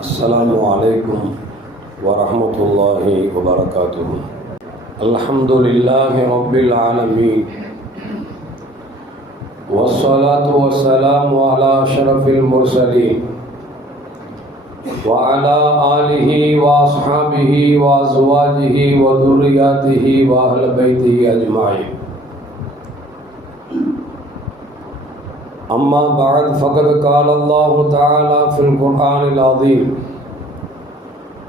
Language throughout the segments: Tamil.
السلام عليكم ورحمة الله وبركاته. الحمد لله رب العالمين، والصلاة والسلام على أشرف المرسلين وعلى آله وأصحابه وأزواجه وذرياته وأهل بيته أجمعين. أما بعد فقد قال الله تعالى في القرآن العظيم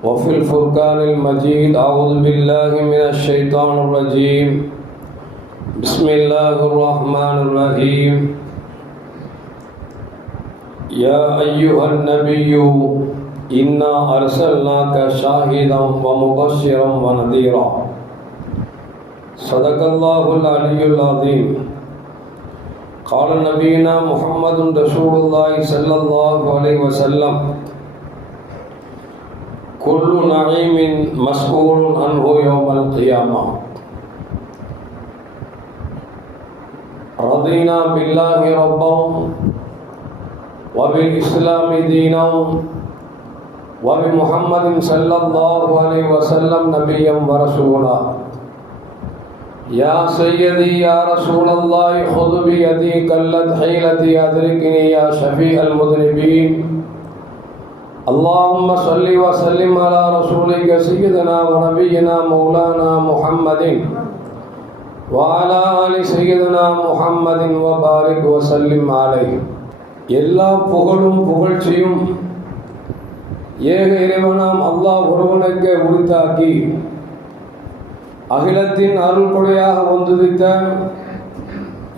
وفي الفرقان المجيد: أعوذ بالله من الشيطان الرجيم، بسم الله الرحمن الرحيم. يا أيها النبي إنا أرسلناك شاهدا ومبشرا ونذيرا. صدق الله العلي العظيم. قال نبينا محمد رسول الله صلى الله عليه وسلم: كل نعيم مسؤول عنه يوم القيامة. رضينا بالله ربا وبالإسلام دينا وبمحمد صلى الله عليه وسلم نبيا ورسولا. يا سيدي يا رسول الله خذ بيدي قلت حيلتي أدركني يا شفيع المذنبين. اللهم صل وسلم على رسولك سيدنا ونبينا مولانا محمد وعلى آل سيدنا محمد وبارك وسلم عليه. எல்லா புகழும் புகழ்ச்சியும் ஏக இறைவனாம் அல்லாஹ் ஒருவனுக்கு உரித்தாக்கி அகிலத்தின் அருள் கொடையாக வந்துதித்த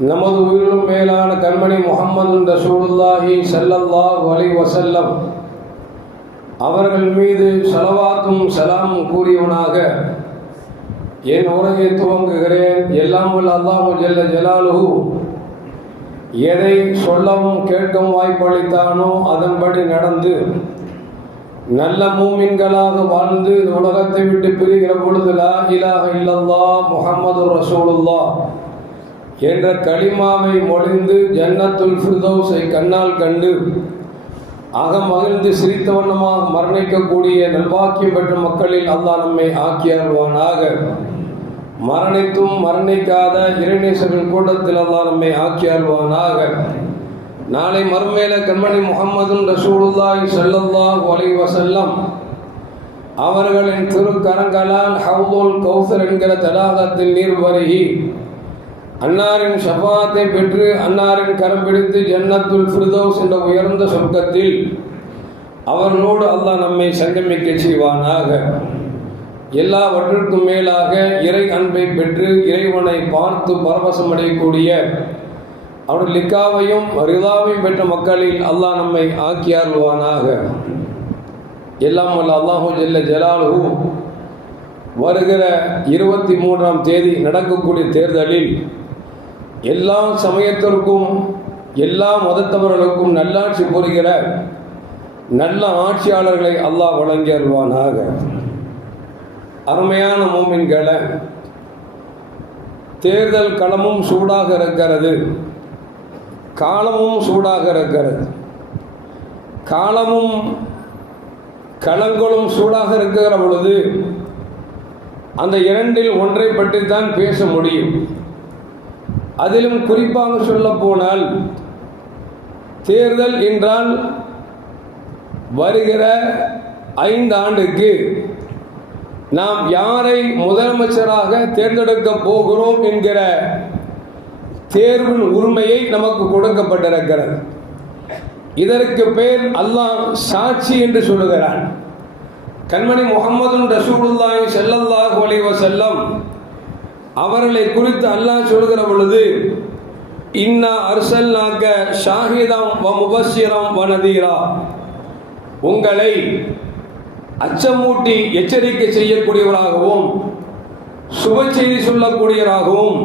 நமது உயிரிலும் மேலான கண்மணி முஹம்மது ரசூலுல்லாஹி ஸல்லல்லாஹு அலைஹி வஸல்லம் அவர்கள் மீது ஸலவாத்தும் சலாமும் கூறியவனாக என் உரையை துவங்குகிறேன். எல்லாம் வல்ல அல்லாஹ் ஜல்ல ஜலாலுஹு எதை சொல்லவும் கேட்கவும் வாய்ப்பளித்தானோ அதன்படி நடந்து நல்ல மூமின்களாக வாழ்ந்து உலகத்தை விட்டு பிரிகிற பொழுது லா இலாஹ இல்லல்லாஹ் முஹம்மது ரசூலுல்லாஹ் என்ற கலிமாவை மொழிந்து ஜன்னத்துல் ஃபிர்தௌஸை கண்ணால் கண்டு அகமகிழ்ந்து சிரித்த வண்ணமாக மரணிக்கக்கூடிய நல்வாக்கியம் பெற்ற மக்களில் அல்லாஹ் நம்மை ஆக்கியருவானாக. மரணித்தும் மரணிக்காத இறைநேசர்கள் கூட்டத்தில் அல்லாஹ் நம்மை ஆக்கியருவானாக. நாளை மறுமையில கண்மணி முஹம்மது ரசூலுல்லாஹி ஸல்லல்லாஹு அலைஹி வஸல்லம் அவர்களின் திருக்கரங்களால் ஹவ்லுல் கௌசர் என்கிற தடாகத்தில் நீர் பருகி அன்னாரின் ஷஃபாத்தை பெற்று அன்னாரின் கரம் பிடித்து ஜன்னத்துல் ஃபிர்தௌஸ் என்ற உயர்ந்த சொர்க்கத்தில் அவர்களோடு அல்லாஹ் நம்மை சங்கமிக்க செய்வானாக. எல்லாவற்றிற்கும் மேலாக இறை அன்பை பெற்று இறைவனை பார்த்து பரவசம் அடையக்கூடிய அவருடைய லிக்காவையும் ரிதாவையும் பெற்ற மக்களில் அல்லாஹ் நம்மை ஆக்கியாருவானாக. எல்லாம் வல்ல அல்லாஹு ஜல்ல ஜலாலுஹு வருகிற 23ஆம் தேதி நடக்கக்கூடிய தேர்தலில் எல்லா சமயத்திற்கும் எல்லா மதத்தவர்களுக்கும் நல்லாட்சி புரிகிற நல்ல ஆட்சியாளர்களை அல்லாஹ் வழங்கி அருள்வானாக. அருமையான மூமின்களை, தேர்தல் களமும் சூடாக இருக்கிறது, காலமும் சூடாக இருக்கிறது. காலமும் களங்களும் சூடாக இருக்கிற பொழுது அந்த இரண்டில் ஒன்றை பற்றித்தான் பேச முடியும். அதிலும் குறிப்பாக சொல்ல போனால் தேர்தல் என்றால் வருகிற 5 ஆண்டுக்கு நாம் யாரை முதலமைச்சராக தேர்ந்தெடுக்க போகிறோம் என்கிற தேர்வின் உரிமையை நமக்கு கொடுக்கப்பட்டிருக்கிறது. இதற்கு பெயர் அல்லாஹ் சாட்சி என்று சொல்லுகிறான். கண்மணி முஹம்மது ரசூலுல்லாஹி ஸல்லல்லாஹு அலைஹி வஸல்லம் அவர்களை குறித்து அல்லாஹ் சொல்கிற பொழுது இன்னா அர்சல்நாக ஷாஹிதம் வ முபஷிரம் வ நதீரா, உங்களை அச்சமூட்டி எச்சரிக்கை செய்யக்கூடியவராகவும் சுப செய்தி சொல்லக்கூடியவராகவும்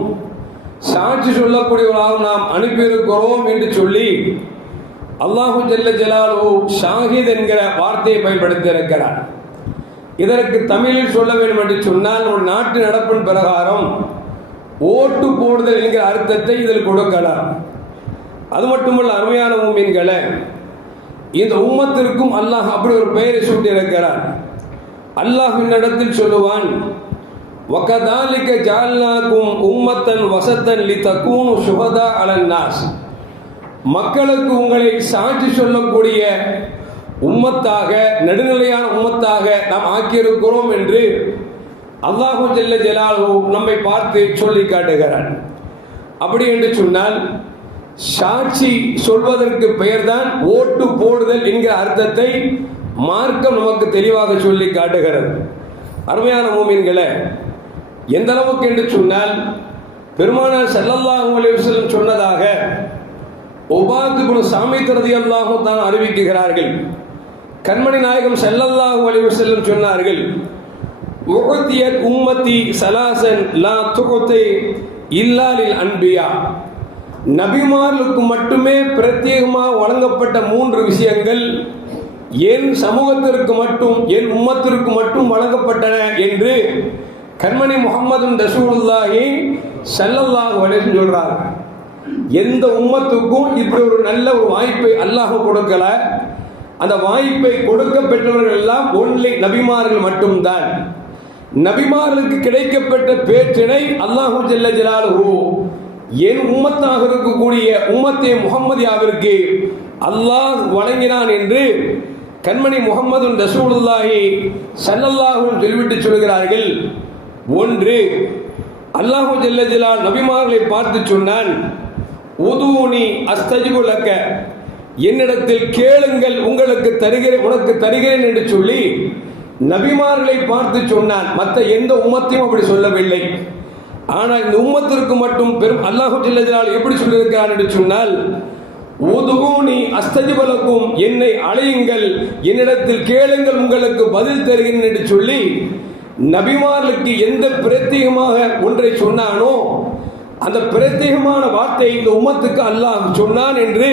சாட்சி சொல்லக்கூடியவராகவும் நாம் அனுப்பியிருக்கிறோம் என்று சொல்லி அல்லாஹு ஜல்ல ஜலாலுஹு ஷாஹித் என்கிற வார்த்தையை பயன்படுத்தி இருக்கிறார். இதற்கு தமிழில் சொல்ல வேண்டும் என்று சொன்னால் ஒரு நாட்டு நடப்பின் பிரகாரம் ஓட்டு போடுதல் என்கிற அர்த்தத்தை இதில் கொடுக்கலாம். அது மட்டுமல்ல, அருமையான மூமின்களே, இந்த உம்மத்திற்கும் அல்லாஹ் அப்படி ஒரு பெயரை சூட்டியிருக்கிறான். அல்லாஹ் இடத்தில் சொல்லுவான், வகதாலிக ஜஅல்நாகும் உம்மத்தன் வசத்தன் லிதகூனு ஷுஹதா அலன் நாஸ். மக்களுக்கு உங்களை சாட்சி சொல்லக்கூடிய உம்மத்தாக, நடுநிலையான உம்மத்தாக நாம் ஆக்கியிருக்கிறோம் என்று அல்லாஹு ஜல்ல ஜலாலுஹு நம்மை பார்த்து சொல்லி காட்டுகிறான். அப்படி என்று சொன்னால் சாட்சி சொல்வதற்கு பெயர்தான் ஓட்டு போடுதல் என்கிற அர்த்தத்தை மார்க்கம் நமக்கு தெளிவாக சொல்லி காட்டுகிறது. அருமையான மூமின்களே, எந்த அளவுக்கு என்று சொன்னால் பெருமானார் ஸல்லல்லாஹு அலைஹி வஸல்லம் சொன்னதாக உபாத் இப்னு ஸாமித் ரலியல்லாஹு தஆலா அறிவிக்கிறார்கள். கண்மணி நாயகம் ஸல்லல்லாஹு அலைஹி வஸல்லம் சொன்னார்கள், உஅதியத் உம்மத்தி ஸலாஸன் லா துஅதி இல்லா லில் அன்பியா. நபிமார்களுக்கு மட்டுமே பிரத்யேகமாக வழங்கப்பட்ட 3 விஷயங்கள் என் சமூகத்திற்கு மட்டும், என் உம்மத்திற்கு மட்டும் வழங்கப்பட்டன என்று கண்மணி முஹம்மது ரசூலுல்லாஹி ஸல்லல்லாஹு அலைஹி வஸல்லம் சொல்றாங்க. எந்த உம்மத்துக்கும் இப்படி ஒரு நல்ல ஒரு வாய்ப்பை அல்லாஹ் கொடுக்கல. அந்த வாய்ப்பை கொடுக்க பெற்றவர்கள் எல்லாம் ஒன்லி நபிமார்கள் மட்டும்தான். நபிமார்களுக்கு கிடைக்கப்பட்ட பேற்றினை அல்லாஹு ஜல்ல ஜலாலுஹு என் உம்மத்தாக இருக்கக்கூடிய உம்மத்தே முஹம்மதியாவிற்கு அல்லாஹ் வழங்கினான் என்று கண்மணி முஹம்மது ரசூலுல்லாஹி ஸல்லல்லாஹு அலைஹி சொல்லிவிட்டு சொல்கிறார்கள். ஒன்று, அல்லாஹு ஜல்ல ஜலால் நபிமார்களை பார்த்து சொன்னான், உதூனி அஸ்தஜிபு லக்க, என்னிடத்தில் கேளுங்கள் உங்களுக்கு தருகிறேன், உனக்கு தருகிறேன் என்று சொல்லி நபிமார்களை பார்த்து சொன்னான். மற்ற எந்த உம்மத்தையும் அப்படி சொல்லவில்லை. ஆனால் இந்த உம்மத்திற்கு மட்டும் பெரும் அல்லாஹு ஜல்ல ஜலால் எப்படி சொல்லியிருக்கிறான் என்று சொன்னால், உதூனி அஸ்தஜிபு லக்கும், என்னை அழையுங்கள், என்னிடத்தில் கேளுங்கள் உங்களுக்கு பதில் தருகிறேன் என்று சொல்லி நபிமார்களுக்கு எந்த பிரத்யேகமாக ஒன்றை சொன்னானோ அந்த பிரத்யேகமான வார்த்தை இந்த உம்மத்துக்கு அல்லாஹ் சொன்னான் என்று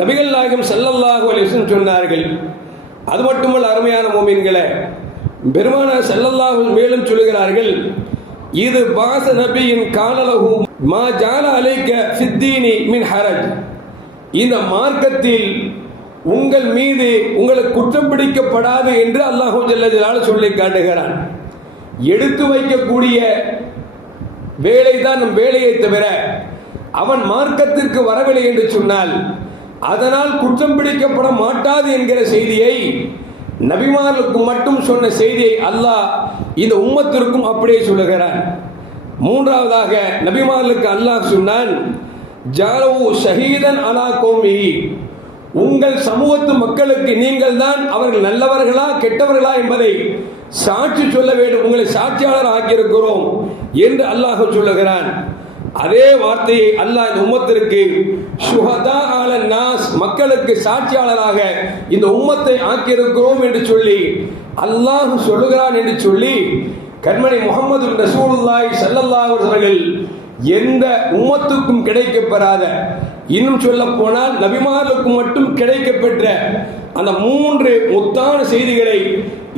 நபிகள் நாயகம் ஸல்லல்லாஹு அலைஹி வஸல்லம் சொன்னார்கள். அது மட்டுமல்ல அருமையான மூமின்களே, பெருமானார் ஸல்லல்லாஹு மேலும் சொல்கிறார்கள், இது பாஸ நபியின் காலலஹு மா ஜால அலைக ஃபித்தீனி மின் ஹரஜ். இந்த மார்க்கத்தில் உங்கள் மீது உங்களுக்கு குற்றம் பிடிக்கப்படாது என்று அல்லாஹு ஜல்ல ஜலாலுஹு சொல்லி காட்டுகிறான். எடுத்து வைக்கக்கூடிய வேலைதான் நம் வேலையை தவிர அவன் மார்க்கத்திற்கு வரவில்லை என்று சொன்னால் அதனால் குற்றம் பிடிக்கப்பட மாட்டாது என்கிற செய்தியை, நபிமார்களுக்கு மட்டும் சொன்ன செய்தியை அல்லாஹ் இந்த உம்மத்திற்கும் அப்படியே சொல்லுகிறான். மூன்றாவதாக நபிமார்களுக்கு அல்லாஹ் சொன்னான், ஜஅலஹு ஷஹீதன் அலா கௌமிஹி, உங்கள் சமூகத்து மக்களுக்கு நீங்கள் தான் அவர்கள் நல்லவர்களா கெட்டவர்களா என்பதை சாட்சி சொல்ல வேண்டும், உங்களை சாட்சியாளர் ஆக்கியிருக்கிறோம் என்று அல்லாஹ் சொல்லுகிறான். அதே வார்த்தையை அல்லாஹ் இந்த உம்மத்திற்கு ஷுஹதா அலன் நாஸ், மக்களுக்கு சாட்சியாளராக இந்த உம்மத்தை ஆக்கியிருக்கிறோம் என்று சொல்லி அல்லாஹ் சொல்லுகிறான் என்று சொல்லி கண்மணி முஹம்மது ரசூலுல்லாஹி ஸல்லல்லாஹு அலைஹி வஸல்லம் எந்த உம்மத்துக்கும் கிடைக்கப்பெறாத, இன்னும் சொல்ல போனால் நபிமார்களுக்கு மட்டும் கிடைக்கப்பெற்ற அந்த 3 முத்தான செய்திகளை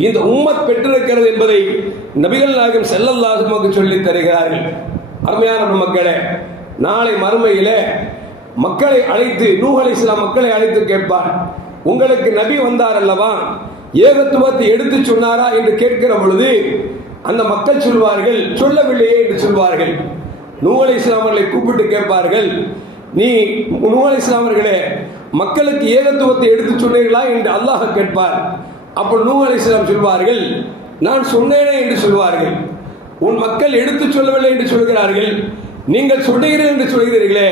இந்த உம்மத் பெற்றிருக்கிறது என்பதை நபிகள் நாயகம் ஸல்லல்லாஹு அலைஹி வஸல்லம் சொல்லி தருகிறார்கள். அருமையான மக்களே, நாளை மறுமையிலே மக்களை அழைத்து, நூஹ் அலைஹிஸ்ஸலாம் மக்களை அழைத்து கேட்பார், உங்களுக்கு நபி வந்தார் அல்லவா, ஏகத்துவத்தை எடுத்து சொன்னாரா என்று கேட்கிற பொழுது அந்த மக்கள் சொல்வார்கள், சொல்லவில்லையே என்று சொல்வார்கள். நூஹ் அலைஹிஸ்ஸலாம் அவர்களை கூப்பிட்டு கேட்பார்கள், நீ நூஹ் அலைஹிஸ்ஸலாம் அவர்களே மக்களுக்கு ஏகத்துவத்தை எடுத்து சொன்னீர்களா என்று அல்லாஹ் கேட்பார். அப்போ நூஹ் அலைஹிஸ்ஸலாம் சொல்வார்கள், நான் சொன்னேனே என்று சொல்வார்கள். உன் மக்கள் எடுத்து சொல்லவில்லை என்று சொல்கிறார்கள், நீங்கள் சொல்லுகிறீர்கள் என்று சொல்கிறீர்களே,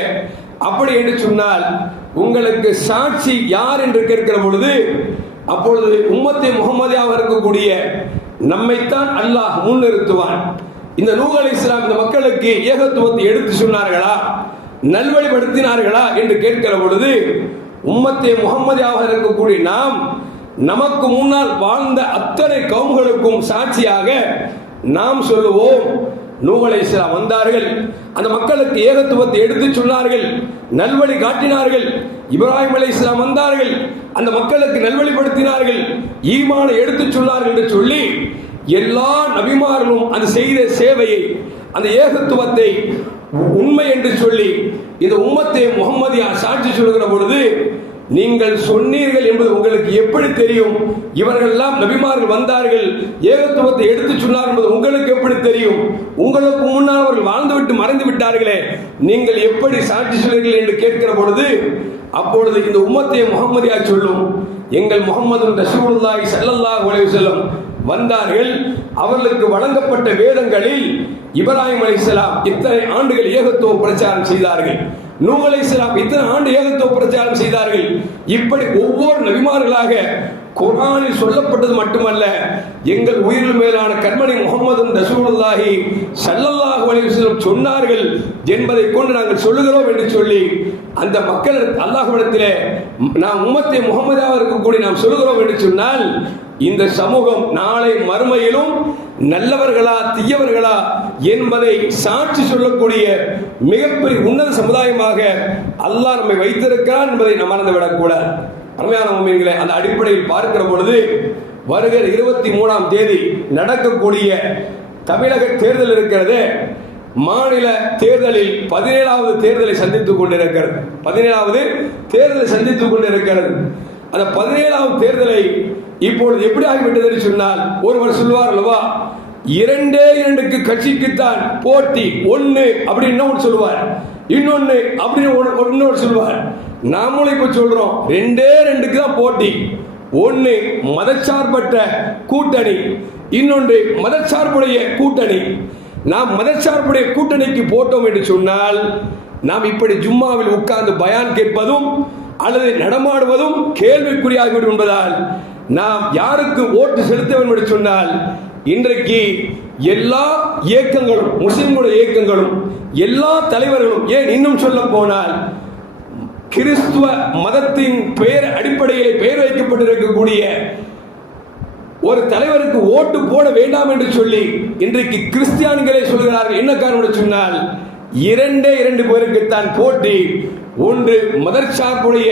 அப்படி என்று சொன்னால் உங்களுக்கு சாட்சி யார் என்று கேட்கிற பொழுது அப்பொழுது உம்மத்தே முஹம்மதியாக இருக்கக்கூடிய நம்மைத்தான் அல்லாஹ் முன்னிறுத்துவான். இந்த நூஹ் அலைஹிஸ்ஸலாம் இந்த மக்களுக்கு ஏகத்துவத்தை எடுத்து சொன்னார்களா, நல்வழிப்படுத்தினார்களா என்று கேட்கிற பொழுது உம்மத்தே முஹம்மதியாக இருக்கக்கூடிய நாம் நமக்கு முன்னால் வாழ்ந்த அத்தனை கவும்களுக்கும் சாட்சியாக நாம் சொல்லுவோம், நூஹ் அலைஹிஸ்ஸலாம் வந்தார்கள், அந்த மக்களுக்கு ஏகத்துவத்தை எடுத்து சொன்னார்கள், நல்வழி காட்டினார்கள். இப்ராஹிம் அலைஹிஸ்ஸலாம் வந்தார்கள், அந்த மக்களுக்கு நல்வழிப்படுத்தினார்கள், ஈமானை எடுத்து சொன்னார்கள் என்று சொல்லி எல்லா நபிமார்களும் அந்த செய்த சேவையை, அந்த ஏகத்துவத்தை உண்மை என்று சொல்லி இந்த உம்மத்தே முஹம்மதியா சாட்சி சொல்கிற பொழுது நீங்கள் சொன்னீர்கள் என்பது உங்களுக்கு எப்படி தெரியும்? இவர்கள் எல்லாம் நபிமார்கள் வந்தார்கள், ஏகத்துவத்தை எடுத்து சொன்னார் என்பது உங்களுக்கு எப்படி தெரியும்? உங்களுக்கு முன்னால் அவர்கள் வாழ்ந்துவிட்டு மறைந்து விட்டார்களே, நீங்கள் எப்படி சாட்சி சொல்கிறீர்கள் என்று கேட்கிற பொழுது, அப்பொழுது இந்த உம்மத்தை முஹம்மதியா சொல்லும், எங்கள் முஹம்மது ரசூலுல்லாஹி ஸல்லல்லாஹு அலைஹி வஸல்லம் வந்தார்கள், அவர்களுக்கு வழங்கப்பட்ட வேதங்களில் இப்ராஹிம் அலைஹிஸ்ஸலாம் இத்தனை ஆண்டுகள் ஏகத்துவ பிரச்சாரம் செய்தார்கள், நூஹ் அலைஹிஸ்ஸலாம் இத்தனை ஆண்டு ஏகத்துவ பிரச்சாரம் செய்தார்கள். இப்படி ஒவ்வொரு நபிமார்களாக குர்ஆனில் சொல்லப்பட்டது மட்டுமல்ல, எங்கள் உயிரில் மேலான கண்மணி முஹம்மது ரசூலுல்லாஹி ஸல்லல்லாஹு அலைஹி வஸல்லம் சொன்னார்கள் என்பதை கொண்டு நாங்கள் சொல்லுகிறோம் என்று சொல்லி அந்த மக்கள் அல்லாஹ்விடத்திலே நாம் உம்மத்தை முஹம்மதாக இருக்கக்கூடிய நாம் சொல்லுகிறோம் என்று சொன்னால், இந்த சமூகம் நாளை மறுமையிலும் நல்லவர்களா தீயவர்களா என்பதை சாட்சி சொல்லக்கூடிய மிகப்பெரிய உன்னத சமுதாயமாக அல்லாஹ் நம்மை வைத்திருக்கிறான் என்பதை நாம் மறந்துவிடக்கூடாது. அருமையான முஃமின்களே, அந்த அடிப்படையில் பார்க்கிற பொழுது வருகிற 23ஆம் தேதி நடக்கக்கூடிய தமிழக தேர்தல் இருக்கிறது, மாநில தேர்தலில் 17வது தேர்தலை சந்தித்துக் கொண்டிருக்கிறது. 17வது தேர்தலை சந்தித்துக் கொண்டிருக்கிறது. அந்த 17வது தேர்தலை இப்பொழுது எப்படி ஆகிவிட்டது என்று சொன்னால், ஒருவர் சொல்வார் அல்லவா, 2 கட்சிக்குத்தான் போட்டி, ஒன்னு அப்படின்னு ஒன்று சொல்லுவார், இன்னொன்னு அப்படின்னு இன்னொரு சொல்லுவார். நாமளும் இப்ப சொல்றோம் 2 தான் போட்டி, ஒன்னு மதச்சார்பற்ற கூட்டணி, இன்னொன்று மதச்சார்புடைய கூட்டணி. நாம் மதச்சார்புடைய கூட்டணிக்கு போட்டோம் என்று சொன்னால், நாம் இப்படி ஜும்மாவில் உட்கார்ந்து பயான் கேட்பதும் அல்லது நடமாடுவதும் கேள்விக்குறியாகிவிடும் என்பதால் நாம் யாருக்கு ஓட்டு செலுத்த வேண்டும் என்று சொன்னால், இன்றைக்கு எல்லா இயக்கங்களும், முஸ்லிம்களுடைய இயக்கங்களும், எல்லா தலைவர்களும், ஏன் இன்னும் சொல்ல போனால் கிறிஸ்துவ மதத்தின் பெயர் அடிப்படையில் பெயர் வைக்கப்பட்டிருக்கக்கூடிய ஒரு தலைவருக்கு ஓட்டு போட வேண்டாம் என்று சொல்லி இன்றைக்கு கிறிஸ்டியானிகளே சொல்கிறார்கள். என்ன காரணம் சொன்னால், 2 பேருக்குத்தான் போட்டி, ஒன்று மதச்சார்புடைய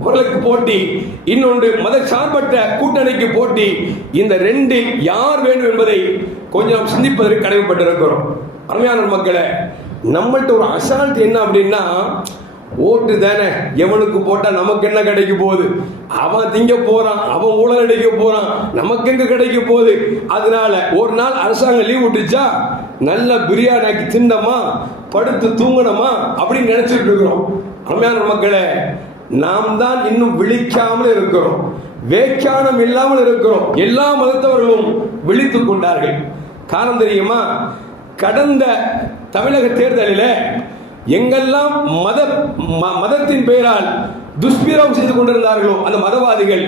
அவர்களுக்கு போட்டி, இன்னொன்று மதச்சார்பற்ற கூட்டணிக்கு போட்டி. இந்த 2 யார் வேண்டும் என்பதை கொஞ்சம் சிந்திப்பதற்கு கடமைப்பட்டிருக்கிறோம். அருமையான மக்களே, நம்மள்ட்ட ஒரு அசால்ட் என்ன அப்படின்னா, ஓட்டு தானே, எவனுக்கு போட்டா நமக்கு என்ன கிடைக்க போகுது, அவன் திங்க போறான், அவன் ஊழல் அடிக்க போறான், நமக்கு எங்க கிடைக்க போகுது, அதனால ஒரு நாள் அரசாங்கம் லீவ் விட்டுச்சா நல்ல பிரியாணி ஆக்கி தின்னமா படுத்து தூங்கணுமா அப்படின்னு நினைச்சிட்டு இருக்கிறோம். அருமையான மக்களே, நாம் தான் இன்னும் விழிக்காமல் இருக்கிறோம், வேக்கானம் இல்லாமல் இருக்கிறோம். எல்லா மதத்தவர்களும் விழித்துக் கொண்டார்கள். காரணம் தெரியுமா, கடந்த தமிழக தேர்தலில் எங்கெல்லாம் மதத்தின் பெயரால் துஷ்பிரயோகம் செய்து கொண்டிருந்தார்களோ அந்த மதவாதிகள்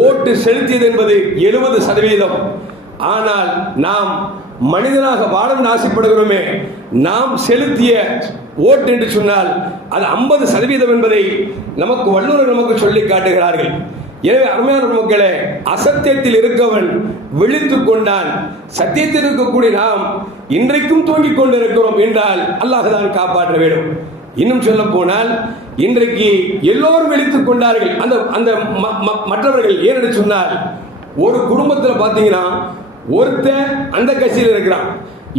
ஓட்டு செலுத்தியது என்பது 70%. ஆனால் நாம் மனிதனாக வாழ ஆசைப்படுகிறோமே, நாம் செலுத்திய ஓட்டு என்று சொன்னால் அது 50% என்பதை நமக்கு வல்லுநர்கள் நமக்கு சொல்லி காட்டுகிறார்கள். எனவே அருமையான மக்களே, அசத்தியத்தில் இருக்கவன் விழித்துக் கொண்டான், சத்தியத்தில் இருக்கக்கூடிய நாம் இன்றைக்கும் தூங்கிக் கொண்டிருக்கிறோம் என்றால் அல்லாஹ் தான் காப்பாற்ற வேண்டும். இன்னும் சொல்ல போனால் இன்றைக்கு எல்லோரும் விழித்துக் கொண்டார்கள். அந்த மற்றவர்கள் ஏன்னு சொன்னால், ஒரு குடும்பத்தில் பார்த்தீங்கன்னா ஒருத்தன் அந்த கட்சியில் இருக்கிறான்,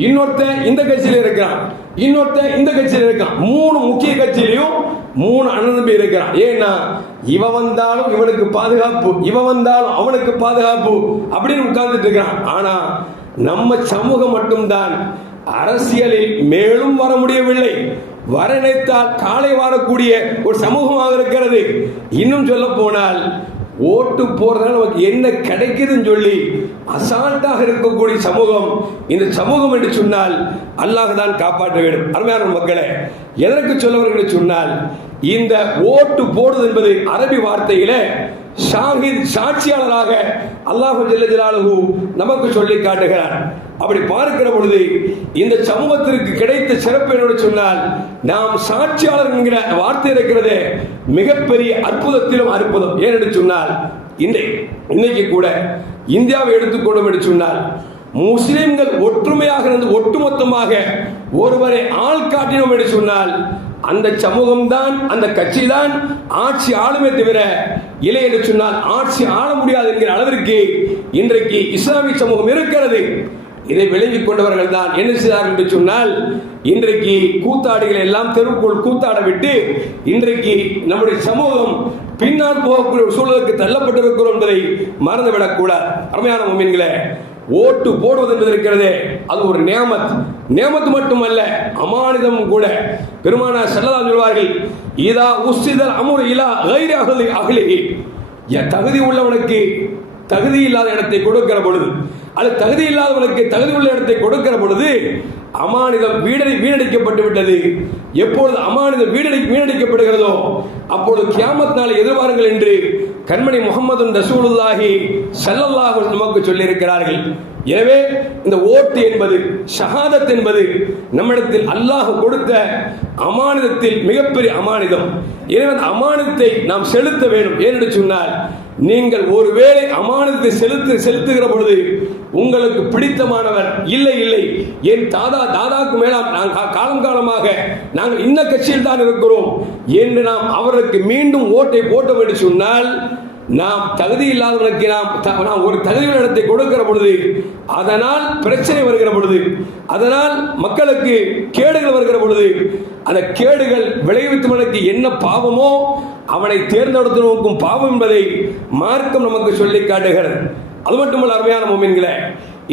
இன்னொருத்தன் இந்த கட்சியில் இருக்கிறான், இன்னொருத்தன் இந்த கட்சியில் இருக்கான். 3 முக்கிய கட்சியிலையும் 3 அண்ணன் பேர் இருக்கிறான். ஏன்னா இவன் வந்தாலும் இவனுக்கு பாதுகாப்பு, இவன் வந்தாலும் அவனுக்கு பாதுகாப்பு அப்படின்னு உட்கார்ந்துட்டு இருக்கிறான். ஆனா நம்ம சமூகம் மட்டும்தான் அரசியலில் மேலும் வர முடியவில்லை, வர நினைத்தால் காலை வாரக்கூடிய ஒரு சமூகமாக இருக்கிறது. இன்னும் சொல்ல போனால் ஓட்டு போறதால நமக்கு என்ன கிடைக்குதுன்னு சொல்லி அசால்ட்டாக இருக்கக்கூடிய சமூகம் இந்த சமூகம் என்று சொன்னால் அல்லாஹ் தான் காப்பாற்ற வேண்டும். அருமையான மக்களே, எதற்கு சொல்லவர்கள் சொன்னால், இந்த ஓட்டு போடுவது என்பது அரபி வார்த்தையிலே ஷாஹித், சாட்சியாளராக அல்லாஹ் ஜல்ல ஜலாலுஹு நமக்கு சொல்லி காட்டுகிறார். அப்படி பார்க்கிற பொழுது இந்த சமூகத்திற்கு கிடைத்த சிறப்பு என்று சொன்னால், நாம் சாட்சியாளர் என்கிற வார்த்தை இருக்கிறதே மிகப்பெரிய அற்புதத்திலும் அற்புதம். ஏனென்று சொன்னால், இன்னைக்கு கூட இந்தியாவை எடுத்துக்கொண்டோம் என்று சொன்னால், முஸ்லிம்கள் ஒற்றுமையாக இருந்து ஒட்டுமொத்தமாக ஒருவரை ஆள் காட்டினோம் என்று சொன்னால் அந்த சமூகம் தான், அந்த கட்சி தான் ஆட்சி ஆளுமே தவிர இல்லை என்று சொன்னால் ஆட்சி ஆள முடியாது என்கிற அளவிற்கு இன்றைக்கு இஸ்லாமிய சமூகம் இருக்கிறது. இதை விளங்கிக் கொண்டவர்கள் தான் என்ன செய்தார்கள் என்று சொன்னால், இன்றைக்கு கூத்தாடிகளை எல்லாம் தெருவுக்குள் கூத்தாட விட்டு இன்றைக்கு நம்முடைய சமூகம் பின்னால் போகக்கூடிய சூழலுக்கு தள்ளப்பட்டிருக்கிறோம் என்பதை மறந்துவிடக் கூடாது. அருமையான முஃமின்களே, ஓட்டு போடுவது என்பது இருக்கிறதே, அது ஒரு நேமத் மட்டுமல்ல, அமானிதம் கூட. பெருமானார் ஸல்லல்லாஹு சொல்வார்கள், இதா உஸ்ஸிதல் அம்ரு இலா கைரி அஹ்லிஹி, தகுதி உள்ளவனுக்கு தகுதி இல்லாத இடத்தை கொடுக்கிற பொழுது, அது தகுதி இல்லாதவனுக்கு தகுதி உள்ள இடத்தை கொடுக்கிற பொழுது அமானிதம் வீணடிக்கப்பட்டு விட்டது. எப்பொழுது அமானிதம் வீணடிக்கப்படுகிறதோ அப்பொழுது கியாமத் நாளை எதிர்பாருங்கள் என்று கண்மணி முஹம்மது ரசூலுல்லாஹி ஸல்லல்லாஹு அலைஹி நமக்கு சொல்லியிருக்கிறார்கள். எனவே இந்த ஓட்டு என்பது, ஷஹாதத் என்பது நம்மிடத்தில் அல்லாஹ் கொடுத்த அமானிதத்தில் மிகப்பெரிய அமானிதம். எனவே அந்த அமானிதத்தை நாம் செலுத்த வேண்டும். ஏனென்று சொன்னால், நீங்கள் ஒருவேளை அமானிதத்தை செலுத்துகிற பொழுது உங்களுக்கு பிடித்தமானவர் இல்லை என் தாதாக்கு மேலாம் காலமாக நாங்கள் இந்த கட்சியில் தான் இருக்கிறோம் என்று நாம் அவருக்கு மீண்டும் ஓட்டை போட்டோம் என்று சொன்னால், நாம் தகுதி இல்லாதவனுக்கு நாம் ஒரு தகுதியான இடத்தை கொடுக்கிற பொழுது அதனால் பிரச்சனை வருகிற பொழுது, அதனால் மக்களுக்கு கேடுகள் வருகிற பொழுது, அந்த கேடுகள் விளைவித்தவனுக்கு என்ன பாவமோ அவனை தேர்ந்தெடுத்து பாவம் என்பதை மார்க்கம் நமக்கு சொல்லி காட்டுகிறது. அது மட்டுமல்ல அருமையான முஃமின்களே,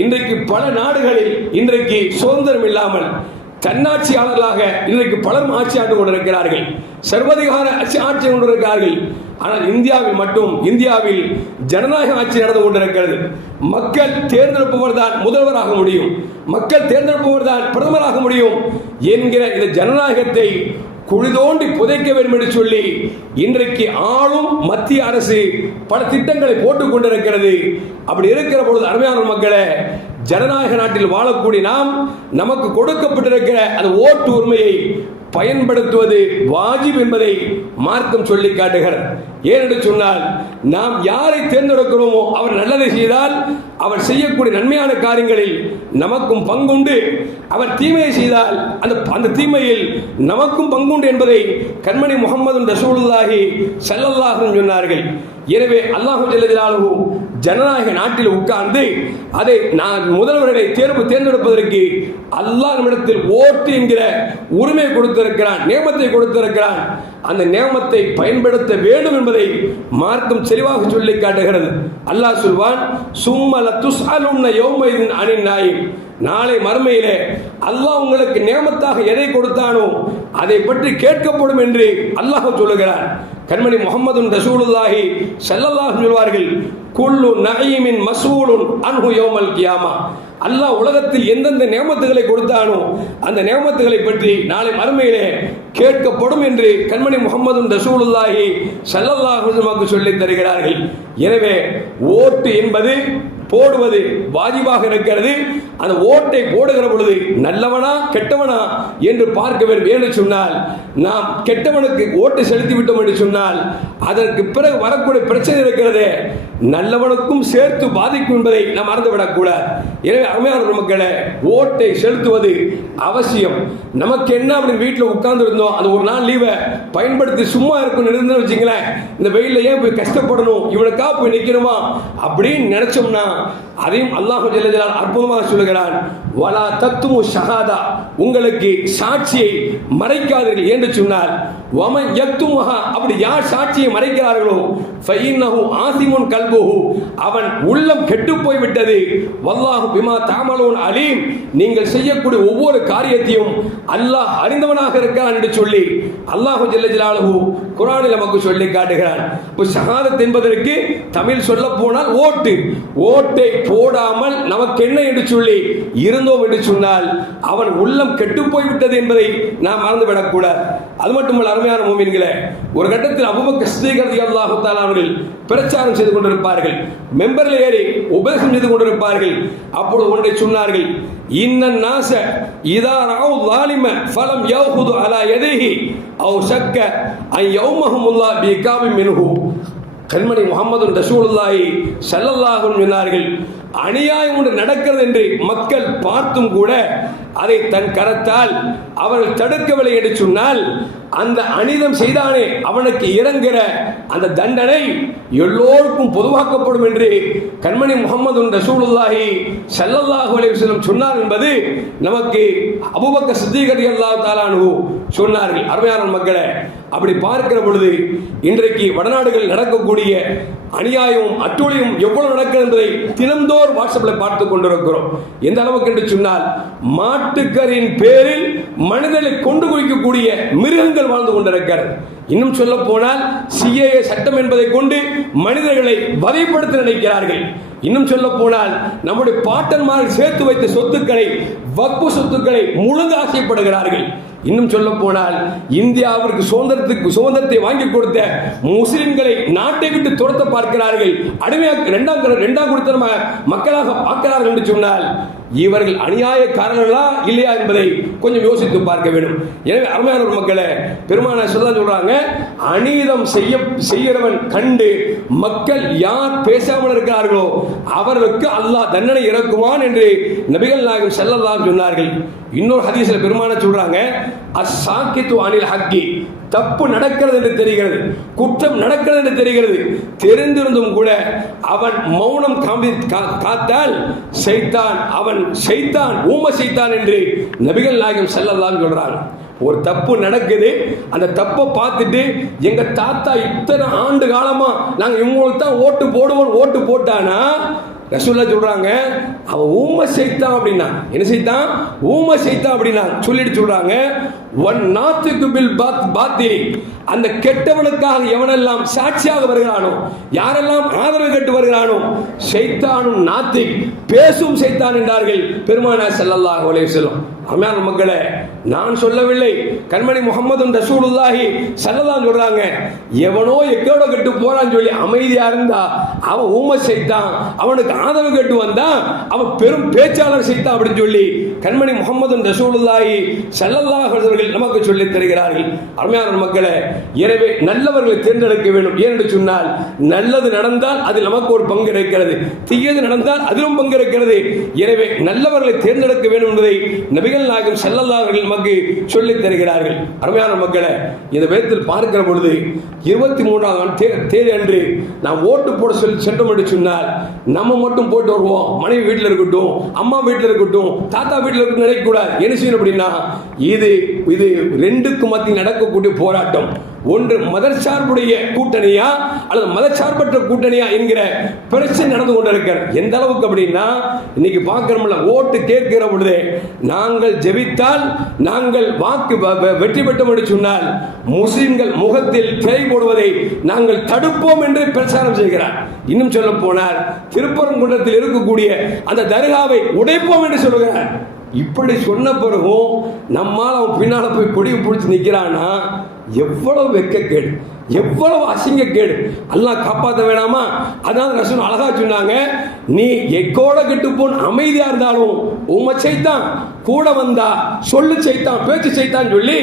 இன்றைக்கு பல நாடுகளில் இன்றைக்கு சுதந்திரம் இல்லாமல் தன்னாட்சியாளர்களாக இன்றைக்கு பலரும் ஆட்சி ஆண்டு கொண்டிருக்கிறார்கள், சர்வதிகார ஆட்சி கொண்டிருக்கிறார்கள். ஆனால் இந்தியாவில் ஜனநாயக ஆட்சி நடந்து கொண்டிருக்கிறது. மக்கள் தேர்ந்தெடுப்பவர் தான் முதல்வராக முடியும், மக்கள் தேர்ந்தெடுப்பவர் தான் பிரதமராக முடியும் என்கிற இந்த ஜனநாயகத்தை குழிதோண்டி புதைக்க வேண்டும் என்று சொல்லி இன்றைக்கு ஆளும் மத்திய அரசு பல திட்டங்களை போட்டுக் கொண்டிருக்கிறது. அப்படி இருக்கிற பொழுது அருமையான மக்களே, ஜனநாயக நாட்டில் வாழக்கூடிய நாம் நமக்கு கொடுக்கப்பட்டிருக்கிற அந்த ஓட்டு உரிமையை பயன்படுத்துவது வாஜிப் என்பதை மார்க்கம் சொல்லி காட்டுகிறது. ஏனென்று சொன்னால், நாம் யாரை தேர்ந்தெடுக்கிறோமோ அவர் நல்லதை செய்தால் அவர் செய்யக்கூடிய நன்மையான காரியங்களில் நமக்கும் பங்குண்டு, அவர் தீமையை செய்தால் அந்த தீமையில் நமக்கும் பங்குண்டு என்பதை கண்மணி முஹம்மது ரசூலுல்லாஹி ஸல்லல்லாஹு அலைஹி சொன்னார்கள். எனவே அல்லாஹ் ஜல்ல ஜலாலுஹு ஜனநாயக நாட்டில் உட்கார்ந்து அதை நான் முதல்வர்களை தேர்ந்தெடுப்பதற்கு அல்லாஹ் நம்மிடத்தில் ஓட்டு என்கிற உரிமை கொடுத்திருக்கிறான், நியமத்தை கொடுத்திருக்கிறான். அந்த நியமத்தை பயன்படுத்த வேண்டும் என்பதை மார்க்கம் தெளிவாக சொல்லி காட்டுகிறது. அல்லாஹ் சொல்வான், சும்மல துஸ்அலுன்ன யௌமைதின் அனின் நாயிம், நாளை மறுமையிலே அல்லாஹ் உங்களுக்கு நியமத்தாக எதை கொடுத்தானோ அதை பற்றி கேட்கப்படும் என்று அல்லாஹ் சொல்லுகிறான். கண்மணி முஹம்மது ரசூலுல்லாஹி ஸல்லல்லாஹு அலைஹி சொல்வார்கள், குல்லு நஈமின் மஸ்ஊலுன் அன்ஹு யௌமல் கியாமா, அல்லாஹ் உலகத்தில் எந்தெந்த நியமத்துகளை கொடுத்தானோ அந்த நியமத்துகளை பற்றி நாளை மறுமையிலே கேட்கப்படும் என்று கண்மணி முஹம்மது ரசூலுல்லாஹி ஸல்லல்லாஹு அலைஹி வஸல்லம் சொல்லி தருகிறார்கள். எனவே ஓட்டு என்பது போடுவது வாஜிபாக இருக்கிறது. அந்த ஓட்டை போடுகிற பொழுது நல்லவனா கெட்டவனா என்று பார்க்க வேண்டும். என்று சொன்னால், நாம் கெட்டவனுக்கு ஓட்டு செலுத்தி விட்டோம் என்று சொன்னால் அதற்கு பிறகு வரக்கூடிய பிரச்சனை இருக்கிறது, நல்லவனுக்கும் சேர்த்து பாதிக்கும் என்பதை நாம் மறந்துவிடக் கூடாது. எனவே அருமையான மக்களே, ஓட்டை செலுத்துவது அவசியம். நமக்கு என்ன அப்படின்னு வீட்டில் உட்கார்ந்து இருந்தோம், அது ஒரு நாள் லீவை பயன்படுத்தி சும்மா இருக்கும் இருந்து வச்சுங்களேன், இந்த வெயில ஏன் போய் கஷ்டப்படணும், இவனுக்கா போய் நிற்கணுமா அப்படின்னு நினைச்சோம்னா அதையும் அல்லாஹ் ஜல்ல ஜலால் அற்புதமாக சொல்லுகிறான், வலா தக்துமு ஷஹாதா, உங்களுக்கு சாட்சியை மறைக்காதீர்கள் என்று சொன்னால், வமன் யக்துமுஹா, அப்படி யார் சாட்சியை மறைக்கிறார்களோ ஃபஇன்னஹு ஆஸிமுன் கல்புஹு, அவன் உள்ளம் கெட்டு போய் விட்டது. வல்லாஹு பிமா தஅமலூன் அலீம், நீங்கள் செய்யக்கூடிய ஒவ்வொரு காரியத்தையும் அல்லாஹ் அறிந்தவனாக இருக்கிறான் என்று சொல்லி அல்லாஹ் ஜல்ல ஜலாலுஹு குர்ஆனில் நமக்கு சொல்லி காட்டுகிறான். இப்போ ஷஹாதத் என்பதற்கு தமிழ் சொல்ல போனால் ஓட்டை போடாமல் நமக்கு என்ன என்று சொல்லி இருந்தோம் என்று சொன்னால் அவன் உள்ளம் கெட்டு போய்விட்டது என்பதை நாம் மறந்துவிடக் கூடாது. அது மட்டுமல்ல அருமையான முஃமின்களே, ஒரு கட்டத்தில் அபூபக்கர் சித்திக் ரலியல்லாஹு தஆலா அவர்கள் பிரச்சாரம் செய்து கொண்டிருப்பார்கள், மெம்பரில் ஏறி உபதேசம் செய்து கொண்டிருப்பார்கள். அப்பொழுது ஒன்றை சொன்னார்கள், இன்னன் நாஸ இதா ரஅவு ஸாலிம ஃபலம் யஹுது அலா யதிஹி அவ் ஷக்க அன் யௌமஹுமுல்லாஹ் பிகாபி மின்ஹு. கண்மணி முஹம்மது ரசூலுல்லாஹி ஸல்லல்லாஹு அலைஹி சொன்னார்கள், அநியாயம் ஒன்று நடக்கிறது என்று மக்கள் பார்த்தும் கூட அதை தன் கரத்தால் அவர்கள் தடுக்கவில்லை என்று சொன்னால், அந்த அநீதம் செய்தானே அவனுக்கு இறங்குகிற அந்த தண்டனை எல்லோருக்கும் பொதுவாக்கப்படும் என்று கண்மணி முஹம்மது ரசூலுல்லாஹி ஸல்லல்லாஹு அலைஹி வஸல்லம் சொன்னார் என்பது நமக்கு அபூபக்கர் சித்தீக் ரலியல்லாஹு தஆலா அன்ஹு சொன்னார்கள். அருமையான மக்களே, அப்படி பார்க்கிற பொழுது இன்றைக்கு வடநாடுகள் நடக்கக்கூடிய அநியாயம் அட்டூழியம் எவ்வளவு நடக்கிறது என்பதை தினந்தோறும் வாட்ஸ்அப்பில் பார்த்து கொண்டிருக்கிறோம். எந்த அளவுக்கு என்று சொன்னால், மாட்டுக்கரின் பேரில் மனிதனை கொண்டு குவிக்கக்கூடிய மிருகங்கள் வாழ்ந்து கொண்டிருக்கிறது. இன்னும் சொல்ல போனால் சிஏஏ சட்டம் என்பதை கொண்டு மனிதர்களை வதைப்படுத்த நினைக்கிறார்கள். இன்னும் சொல்ல போனால் நம்முடைய பாட்டன்மார்கள் சேர்த்து வைத்த சொத்துக்களை, வக்ஃபு சொத்துக்களை முழுங்க ஆசைப்படுகிறார்கள். இன்னும் சொல்ல போனால் இந்தியாவிற்கு சுதந்திரத்தை வாங்கி கொடுத்த முஸ்லிம்களை நாட்டை விட்டு துரத்த பார்க்கிறார்கள். அடிமையாக இரண்டாம் கொடுத்த மக்களாக பார்க்கிறார்கள் என்று சொன்னால், இவர்கள் அநியாயக்காரர்களா இல்லையா என்பதை கொஞ்சம் யோசித்து பார்க்க வேண்டும். எனவே அருமையான மக்களே, பெருமானார் சொல்றாங்க, அநீதம் செய்கிறவன் கண்டு மக்கள் யார் பேசாமல் இருக்கிறார்களோ அவர்களுக்கு அல்லாஹ் தண்டனை இறக்குவான் என்று நபிகள் நாயகம் ஸல்லல்லாஹு சொன்னார்கள். இன்னொரு ஹதீஸ்ல பெருமானார் சொல்றாங்க, அஸ்ஸாகித்து அனில் ஹக்கி, தப்பு நடக்கிறது என்று தெரிகிறது, குற்றம் நடக்கிறது என்று தெரிகிறது, தெரிந்திருந்தும் கூட அவன் மௌனம் காத்தால் அவன் ஊம சைத்தான் என்று நபிகள் நாயகம் ஸல்லல்லாஹு சொல்றாங்க. ஒரு தப்பு நடக்குது, அந்த தப்பை பார்த்துட்டு எங்க தாத்தா இத்தனை ஆண்டு காலமா நாங்க இவங்களுக்கு தான் ஓட்டு போட்டானா ரசூலுல்லாஹ் சொல்றாங்க, அவன் ஊம சைத்தான் அப்படின்னா. என்ன செய்தான்? ஊம சைத்தான் அப்படின்னா சொல்லிட்டு சொல்றாங்க, ஒன் நாத்துக்கு பில் பாத்தி, அந்த கெட்டவனுக்காக எவனெல்லாம் சாட்சியாக வருகிறானோ, யாரெல்லாம் ஆதரவு கேட்டு வருகிறானோ, சைத்தானும் நாத்தி, பேசும் சைத்தான் என்றார்கள் பெருமானார் ஸல்லல்லாஹு அலைஹி வஸல்லம். அருமையான மக்களே, நான் சொல்லவில்லை, கண்மணி முஹம்மது ரசூலுல்லாஹி ஸல்லல்லாஹு சொல்றாங்க. எவனோ எக்கோட கெட்டு போறான்னு சொல்லி அமைதியா இருந்தா அவன் ஊம சைத்தான், அவனுக்கு ஆதரவு கேட்டு வந்தா அவன் பெரும் பேச்சாளர் சைத்தான் அப்படின்னு சொல்லி கண்மணி முஹம்மது ரசூலுல்லாஹி ஸல்லல்லாஹு அலைஹி வஸல்லம் நமக்கு சொல்லி தருகிறார்கள். அருமையான மக்களே, எனவே நல்லவர்களை தேர்ந்தெடுக்க வேண்டும். ஏனென்று சொன்னால், நல்லது நடந்தால் அதில் நமக்கு ஒரு பங்கு இருக்கிறது, தீயது நடந்தால் அதிலும் பங்கு இருக்கிறது. எனவே நல்லவர்களை தேர்ந்தெடுக்க வேண்டும் என்பதை நபிகள் நாயகம் ஸல்லல்லாஹு அலைஹி வஸல்லம் நமக்கு சொல்லித் தருகிறார்கள். அருமையான மக்களே, இந்த வேதத்தில் பார்க்கிற பொழுது 23ஆம் தேதி அன்று நாம் ஓட்டு போட சென்றோம் என்று சொன்னால், நம்ம மட்டும் போட்டு வருவோம், மனைவி வீட்டில் இருக்கட்டும், அம்மா வீட்டில் இருக்கட்டும், தாத்தா வீட்டில் இருக்கட்டும் நினைக்கக்கூடாது. என்ன செய்யணும் அப்படின்னா, இது ரெண்டுக்கு மத்தியில் நடக்கக்கூடிய போராட்டம். ஒன்று மதச்சார்புடைய கூட்டணியா அல்லது மதச்சார்பற்ற கூட்டணியா என்கிற பிரச்சனை நடந்து கொண்டிருக்கிறது. எந்த அளவுக்கு அப்படின்னா, இன்னைக்கு பார்க்கிறோம்ல, ஓட்டு கேட்கிற பொழுது நாங்கள் ஜெபித்தால் நாங்கள் வாக்கு வெற்றி பெற்றோம் என்று சொன்னால் முஸ்லிம்கள் முகத்தில் திரை போடுவதை நாங்கள் தடுப்போம் என்று பிரச்சாரம் செய்கிறார். இன்னும் சொல்ல போனால் திருப்பரங்குன்றத்தில் இருக்கக்கூடிய அந்த தர்காவை உடைப்போம் என்று சொல்கிறார். இப்படி சொன்ன பிறகும் நம்மால் அவன் பின்னால போய் கொடி பிடிச்சி நிற்கிறான்னா எவ்வளவு வெட்கக்கேடு, எவ்வளவு அசிங்கக்கேடு. அல்லாஹ் காப்பாற்ற வேணாமா? அதான் ரசூல் அழகா சொன்னாங்க, நீ எக்கோட கெட்டு போன் அமைதியா இருந்தாலும் உம்மை செய்தான், கூட வந்தா சொல்லு செய்தான், பேச்சு செய்தான் சொல்லி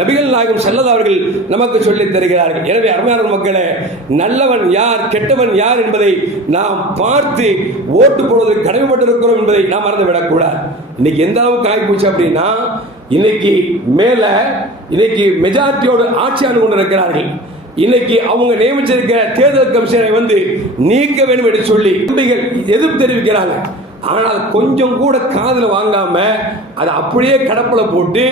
நபிகள் நாயகம் ஸல்லல்லாஹு அவர்கள் நமக்கு சொல்லி தருகிறார்கள். எனவே அருமையான மக்களே, நல்லவன் யார் கெட்டவன் யார் என்பதை நாம் பார்த்து ஓட்டு போடுவதற்கு கடமைப்பட்டிருக்கிறோம் என்பதை நாம் மறந்து விடக்கூடாது. இன்னைக்கு எந்த அளவுக்கு ஆகி போச்சு அப்படின்னா, இன்னைக்கு மெஜாரிட்டியோடு ஆட்சி ஆண்டு கொண்டு இருக்கிறார்கள். இன்னைக்கு அவங்க நியமிச்சிருக்கிற தேர்தல் கமிஷனை நீக்க வேண்டும் என்று சொல்லி எதிர்ப்பு தெரிவிக்கிறாங்க. ஆனால் கொஞ்சம் கூட காதில் வாங்காம அதை அப்படியே கடப்பல போட்டு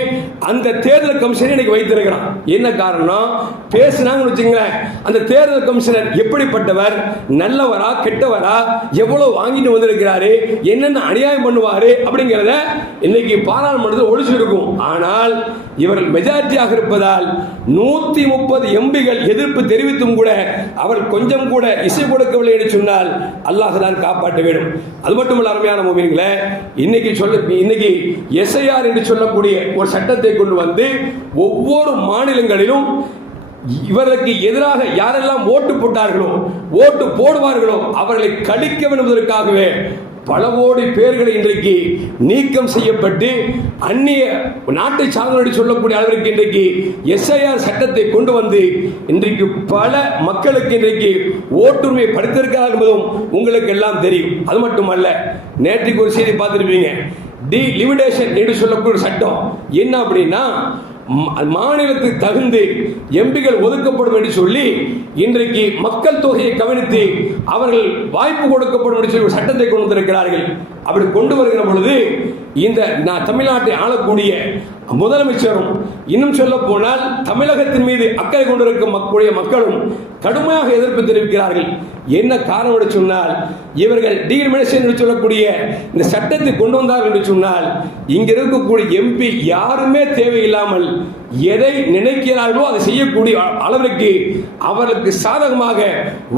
அந்த தேர்தல் கமிஷனை இன்னைக்கு வைத்திருக்கிறான். என்ன காரணம்? பேசினாங்கன்னு வச்சுங்களேன், அந்த தேர்தல் கமிஷனர் எப்படிப்பட்டவர், நல்லவரா கெட்டவரா, எவ்வளவு வாங்கிட்டு வந்திருக்கிறாரு, என்னென்ன அநியாயம் பண்ணுவாரு அப்படிங்கிறத இன்னைக்கு பாராளுமன்றத்தில் ஒழிச்சிருக்கும். ஆனால் இவர்கள் மெஜாரிட்டியாக இருப்பதால் 130 எம்பிகள் எதிர்ப்பு தெரிவித்தும் கூட அவர் கொஞ்சம் கூட இசை கொடுக்கவில்லை என்று சொன்னால் அல்லாஹ் தான் காப்பாற்ற வேண்டும். அது மட்டுமல்ல அருமையான முஃமின்களே, இன்னைக்கு எஸ்ஐஆர் என்று சொல்லக்கூடிய ஒரு சட்டத்தை கொண்டு வந்து ஒவ்வொரு மாநிலங்களிலும் இவர்களுக்கு எதிராக யாரெல்லாம் ஓட்டு போட்டார்களோ, ஓட்டு போடுவார்களோ அவர்களை கடிக்க வேண்டுவதற்காகவே பல கோடி பேர்களை இன்றைக்கு நீக்கம் செய்யப்பட்டு அந்நிய நாட்டை சார்ந்த சொல்லக்கூடிய அளவிற்கு இன்றைக்கு எஸ்ஐஆர் சட்டத்தை கொண்டு வந்து இன்றைக்கு பல மக்களுக்கு இன்றைக்கு ஓட்டுரிமை படுத்திருக்கிறார் என்பதும் உங்களுக்கு எல்லாம் தெரியும். அது மட்டுமல்ல, நேற்றுக்கு ஒரு செய்தி பார்த்திருப்பீங்க. டி லிமிடேஷன் என்று சொல்லக்கூடிய சட்டம் என்ன அப்படின்னா, மாநிலத்துக்கு தகுந்து எம்பிகள் ஒதுக்கப்படும் என்று சொல்லி இன்றைக்கு மக்கள் தொகையை கவனித்து அவர்கள் வாய்ப்பு கொடுக்கப்படும் என்று சொல்லி சட்டத்தை கொண்டு வந்திருக்கிறார்கள். அப்படி கொண்டு வருகிற பொழுது இந்த தமிழ்நாட்டை ஆளக்கூடிய முதலமைச்சரும், இன்னும் சொல்ல போனால் தமிழகத்தின் மீது அக்கறை கொண்டிருக்கும் மக்களும் கடுமையாக எதிர்ப்பு தெரிவிக்கிறார்கள். என்ன காரணம் என்று சொன்னால், இவர்கள் டீலிமினேஷன் என்று சொல்லக்கூடிய இந்த சட்டத்தை கொண்டு வந்தார்கள் என்று சொன்னால், இங்க இருக்கக்கூடிய எம்பி யாருமே தேவையில்லாமல் எதை நினைக்கிறார்களோ அதை செய்யக்கூடிய அளவிற்கு அவர்களுக்கு சாதகமாக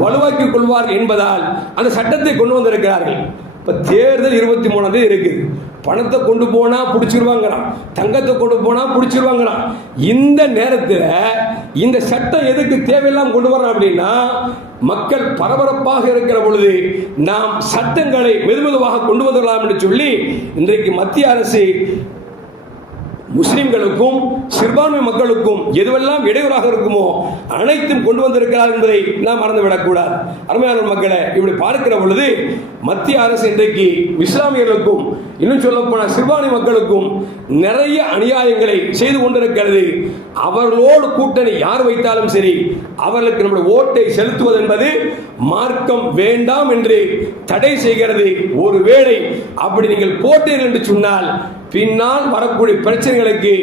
வலுவாக்கிக் கொள்வார்கள் என்பதால் அந்த சட்டத்தை கொண்டு வந்திருக்கிறார்கள். இப்ப தேர்தல் 23 இருக்கு. பணத்தை கொண்டு போனா பிடிச்சிருவாங்கிறான், தங்கத்தை கொண்டு போனா பிடிச்சிருவாங்கிறான். இந்த நேரத்தில் இந்த சட்டம் எதுக்கு தேவையில்லாம கொண்டு வரோம் அப்படின்னா, மக்கள் பரபரப்பாக இருக்கிற பொழுது நாம் சட்டங்களை மெதுமெதுவாக கொண்டு வந்துடலாம் என்று சொல்லி இன்றைக்கு மத்திய அரசு முஸ்லிம்களுக்கும் சிறுபான்மை மக்களுக்கும் எதுவெல்லாம் இடையூறாக இருக்குமோ அனைத்தும் கொண்டு வந்திருக்கிறார் என்பதை நாம் மறந்துவிடக்கூடாது. அருமையான மக்களை, இப்படி பார்க்கிற பொழுது மத்திய அரசு இன்றைக்கு இஸ்லாமியர்களுக்கும் இன்னும் சொல்லப்போன சிறுபான்மை மக்களுக்கும் நிறைய அநியாயங்களை செய்து கொண்டிருக்கிறது. அவர்களோடு கூட்டணி யார் வைத்தாலும் சரி, அவர்களுக்கு நம்முடைய ஓட்டை செலுத்துவது என்பது மார்க்கம் வேண்டாம் என்று தடை செய்கிறது. ஒருவேளை அப்படி நீங்கள் போட்டீர்கள் என்று சொன்னால் பின்னால் வரக்கூடிய பிரச்சனைகளுக்கு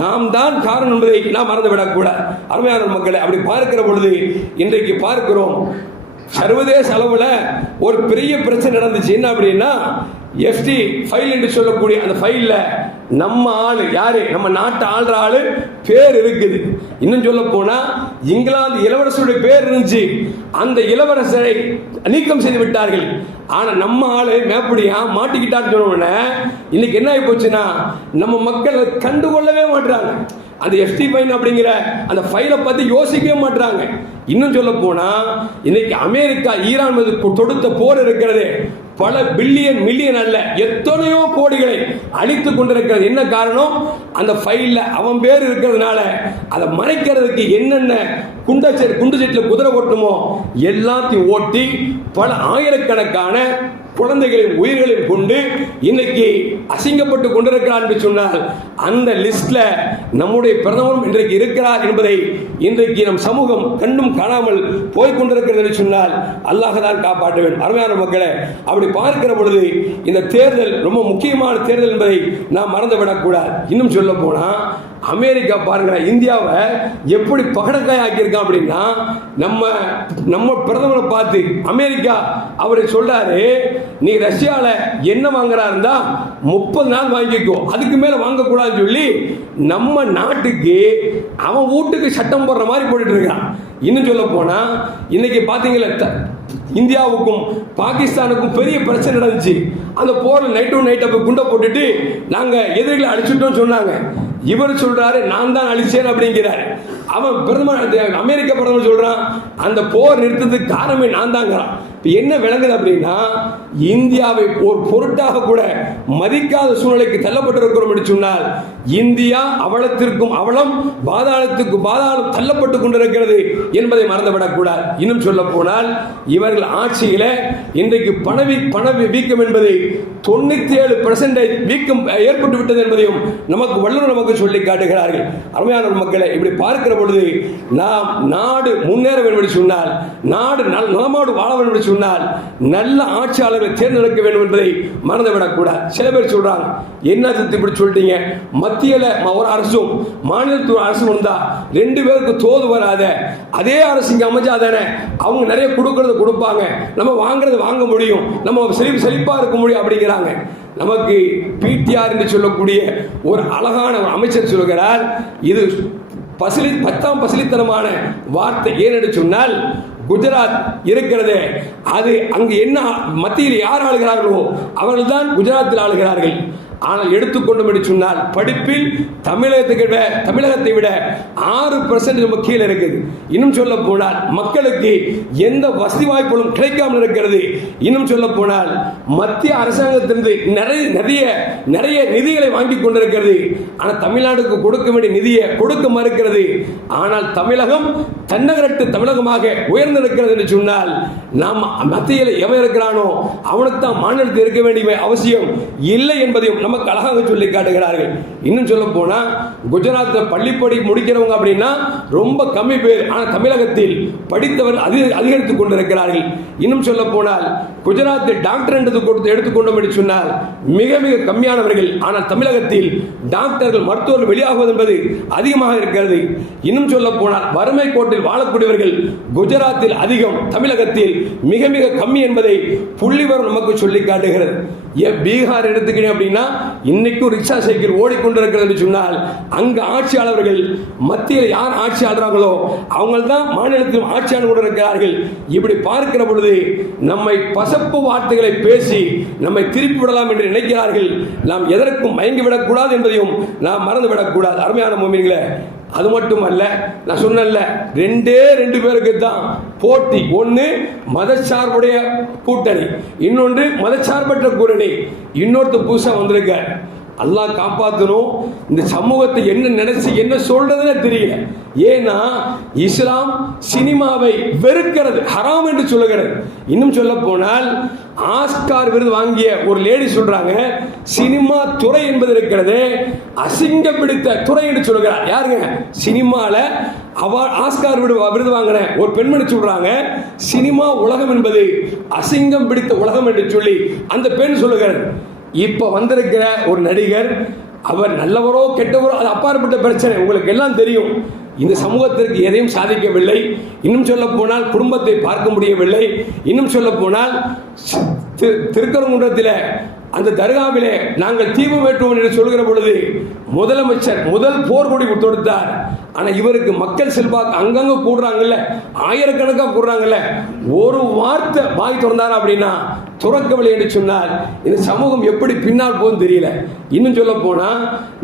நாம் தான் காரணம் என்பதை நாம் மறந்துவிடக்கூடாது. அருமையான மக்களை, அப்படி பார்க்கிற பொழுது இன்றைக்கு பார்க்கிறோம், சர்வதேச அளவில் ஒரு பெரிய பிரச்சனை நடந்துச்சு. என்ன அப்படின்னா, எஃப்டி ஃபைல் என்று சொல்லக்கூடிய அந்த ஃபைலில் நம்ம ஆளு யாரு, நம்ம நாட்டை ஆள்ற ஆளு பேர் இருக்குது. இன்னும் சொல்ல போனா இங்கிலாந்து இளவரசருடைய பேர் இருந்துச்சு, அந்த இளவரசரை நீக்கம் செய்து விட்டார்கள். ஆனா நம்ம ஆளு மேப்படியா மாட்டிக்கிட்டான்னு சொன்ன இன்னைக்கு என்ன ஆகி போச்சுன்னா, நம்ம மக்கள் கண்டுகொள்ளவே மாட்டாங்க. அந்த எஃப்டி ஃபைல் அப்படிங்கிற அந்த ஃபைலை பத்தி யோசிக்கவே மாட்டாங்க. இன்னும் சொல்ல போனா இன்னைக்கு அமெரிக்கா ஈரான் மீது தொடுத்த போர் இருக்கிறது, பல பில்லியன் மில்லியன் அல்ல எத்தனையோ கோடிகளை அழித்துக் கொண்டிருக்கிறது. என்ன காரணம்? அந்த ஃபைல்ல அவன் பேர் இருக்கிறதுனால அதை மறைக்கிறதுக்கு என்னென்ன குண்டு செட்டில் குதிரை ஓட்டுமோ எல்லாத்தையும் ஓட்டி பல ஆயிரக்கணக்கான குழந்தைகளின் உயிர்களையும் கொண்டு இன்னைக்கு அசிங்கப்பட்டு கொண்டிருக்கிறார் என்று சொன்னால், அந்த லிஸ்ட்ல நம்முடைய பிரதமரும் இன்றைக்கு இருக்கிறார் என்பதை இன்றைக்கு நம் சமூகம் கண்டும் காணாமல் போய்கொண்டிருக்கிறது என்று சொன்னால் அல்லாஹ் தான் காப்பாற்ற வேண்டும். அருமையான மக்களை, அப்படி பார்க்கிற பொழுது இந்த தேர்தல் ரொம்ப முக்கியமான தேர்தல் என்பதை நாம் மறந்துவிடக்கூடாது. இன்னும் சொல்ல போனா அமெரிக்கா பாருங்க, இந்தியாவை எப்படி பகடக்காய் ஆக்கியிருக்கான் அப்படின்னா, நம்ம பிரதமரை பார்த்து அமெரிக்கா அவரை சொல்றாரு, நீ ரஷ்யால என்ன வாங்குறா இருந்தா 30 நாள் வாங்கிக்கோ, அதுக்கு மேல வாங்கக்கூடாதுன்னு சொல்லி நம்ம நாட்டுக்கு அவன் வீட்டுக்கு சட்டம் போடுற மாதிரி போட்டுட்டு இருக்கான். இன்னும் சொல்ல போனா இன்னைக்கு பாத்தீங்களா, இந்தியாவுக்கும் பாகிஸ்தானுக்கும் பெரிய பிரச்சனை நடந்துச்சு. அந்த போர்ல நைட் அப்ப குண்டை போட்டுட்டு நாங்க எதிரிகளை அழிச்சுட்டோம் சொன்னாங்க. இவர் சொல்றாரு நான் தான் அழிச்சேன் அப்படிங்கிறாரு. அவன் பிரதமர் அமெரிக்க பிரதமர் சொல்றான் அந்த போர் நிறுத்தத்துக்கு காரணமே நான் தாங்கிறான். என்ன விளங்குது அப்படின்னா, இந்தியாவை ஒரு பொருட்டாக கூட மதிக்காத சூழ்நிலைக்கு தள்ளப்பட்டிருக்கிறோம் என்று சொன்னால், இந்தியா அவலத்திற்கும் அவலம் பாதாளத்துக்கு பாதாளம் தள்ளப்பட்டு கொண்டிருக்கிறது என்பதை மறந்துவிடக்கூடாது. இன்னும் சொல்ல போனால் இவர்கள் ஆட்சியில இன்றைக்கு பண வீக்கம் என்பது 97% வீக்கம் ஏற்பட்டு விட்டது என்பதையும் நமக்கு வல்லுநர் நமக்கு சொல்லி காட்டுகிறார்கள். அருமையான மக்களை, இப்படி பார்க்கிற பொழுது நாம் நாடு முன்னேற வேண்டும் என்று சொன்னால், நாடு நலமாடு வாழ வேண்டும் என்று சொன்னால் நல்ல ஆட்சியாளர்களை தேர்ந்தெடுக்க வேண்டும் என்பதை மறந்துவிடக்கூடாது. சில பேர் சொல்றாங்க, என்ன இப்படி சொல்லிட்டீங்க, மத்தியில ஒரு அரசும் மாநிலத்தில் அரசு வந்தா 2 பேருக்கு தோது வராத, அதே அரசு இங்க அமைஞ்சாதானே அவங்க நிறைய கொடுக்கறது கொடுப்பாங்க, நம்ம வாங்குறது வாங்க முடியும், நம்ம செழிப்பா இருக்க முடியும் அப்படிங்கிறாங்க. நமக்கு பிடிஆர் என்று சொல்லக்கூடிய ஒரு அழகான ஒரு அமைச்சர் சொல்கிறார், இது 10ஆம் பசிலித்தனமான வார்த்தை. ஏனென்று சொன்னால், குஜராத் இருக்கிறது, அது அங்கு என்ன மத்தியில் யார் ஆளுகிறார்களோ அவர்கள் தான் குஜராத்தில் ஆளுகிறார்கள். ஆனால் எடுத்துக்கொண்டோம் என்று சொன்னால் படிப்பில் தமிழகத்தை விட 6% நம்ம கீழே இருக்குது. இன்னும் சொல்ல போனால் மக்களுக்கு எந்த வசதி வாய்ப்புகளும் கிடைக்காமல் இருக்கிறது. இன்னும் சொல்ல போனால் மத்திய அரசாங்கத்திலிருந்து நிறைய நிதிகளை வாங்கி கொண்டிருக்கிறது. ஆனால் தமிழ்நாடுக்கு கொடுக்க வேண்டிய நிதியை கொடுக்க மறுக்கிறது. ஆனால் தமிழகம் தன்னகரட்டு தமிழகமாக உயர்ந்திருக்கிறது என்று சொன்னால் நாம் மத்தியில் எவன் இருக்கிறானோ அவனுக்கு தான் மாநிலத்தில் இருக்க வேண்டிய அவசியம் இல்லை என்பதையும் நமக்கு அழகாக சொல்லி காட்டுகிறார்கள். இன்னும் சொல்ல போனா குஜராத்தில் பள்ளிப்படி முடிக்கிறவங்க அப்படின்னா ரொம்ப கம்மி பேர். ஆனால் தமிழகத்தில் படித்தவர்கள் அதிகரித்துக் கொண்டிருக்கிறார்கள். இன்னும் சொல்ல போனால் குஜராத்தில் டாக்டர் எடுத்துக்கொண்டோம் என்று சொன்னால் மிக மிக கம்மியானவர்கள். ஆனால் தமிழகத்தில் டாக்டர்கள் மருத்துவர்கள் வெளியாகுவது என்பது அதிகமாக இருக்கிறது. இன்னும் சொல்ல போனால் வறுமை கோட்டில் வாழக்கூடியவர்கள் குஜராத்தில் அதிகம், தமிழகத்தில் மிக மிக கம்மி என்பதை புள்ளிவரம் நமக்கு சொல்லி காட்டுகிறது. பீகார் எடுத்துக்கிறேன் அப்படின்னா இன்னைக்கும் ரிக்ஷா சைக்கிள் ஓடிக்கொண்டிருக்கிறது என்று சொன்னால் அங்கு ஆட்சியாளர்கள் மத்தியில் யார் ஆட்சி ஆடுறாங்களோ அவங்க தான் மாநிலத்திலும் ஆட்சியாளர் கொண்டிருக்கிறார்கள். இப்படி பார்க்கிற பொழுது நம்மை பசப்பு வார்த்தைகளை பேசி நம்மை திருப்பி விடலாம் என்று நினைக்கிறார்கள். நாம் எதற்கும் மயங்கிவிடக்கூடாது என்பதையும் நாம் மறந்துவிடக்கூடாது. அருமையான மோமின்களே, அது மட்டுமல்ல, நான் சொன்னேன்ல, 2 பேருக்கு தான் போட்டி. ஒன்று மதச்சார்புடைய கூட்டணி, இன்னொன்று மதச்சார்பற்ற கூட்டணி. இன்னொருத்த புதுசாக வந்திருக்க. அல்லாஹ் காப்பாற்றணும். இந்த சமூகத்தை என்ன நினைச்சு என்ன சொல்றதுன்னு தெரியல. ஏன்னா இஸ்லாம் சினிமாவை வெறுக்கிறது, ஹராம் என்று சொல்லுகிறது. இன்னும் சொல்ல போனால் ஆஸ்கார் விருது வாங்கிய ஒரு லேடி சொல்றாங்க, சினிமா துறை என்பது இருக்கிறது அசிங்கம் பிடித்த துறை என்று சொல்லுகிறார். யாருங்க? சினிமால ஆஸ்கார் விருது வாங்கின ஒரு பெண்மணி சொல்றாங்க, சினிமா உலகம் என்பது அசிங்கம் பிடித்த உலகம் என்று சொல்லி அந்த பெண் சொல்லுகிறார். இப்ப வந்திருக்கிற ஒரு நடிகர், அவர் நல்லவரோ கெட்டவரோ அது அப்பாற்பட்ட பிரச்சனை, உங்களுக்கு எல்லாம் தெரியும். இந்த சமூகத்திற்கு எதையும் சாதிக்கவில்லை. இன்னும் சொல்ல போனால் குடும்பத்தை பார்க்க முடியவில்லை. இன்னும் சொல்ல போனால் திருக்கரங்குன்றத்தில் அந்த தர்காவிலே நாங்கள் தீபம் ஏற்றுவோம் என்று சொல்கிற பொழுது முதலமைச்சர் முதல் போர்க்கொடி தொடுத்தார். ஆனால் இவருக்கு மக்கள் செல்வாக்கு அங்கங்க கூடுறாங்கல்ல, ஆயிரக்கணக்காக கூடுறாங்கல்ல, ஒரு வார்த்தை வாய் திறந்தார் அப்படின்னா துறக்கவில்லை என்று சொன்னால் இந்த சமூகம் எப்படி பின்னால் போகும் தெரியல. இன்னும் சொல்ல போனா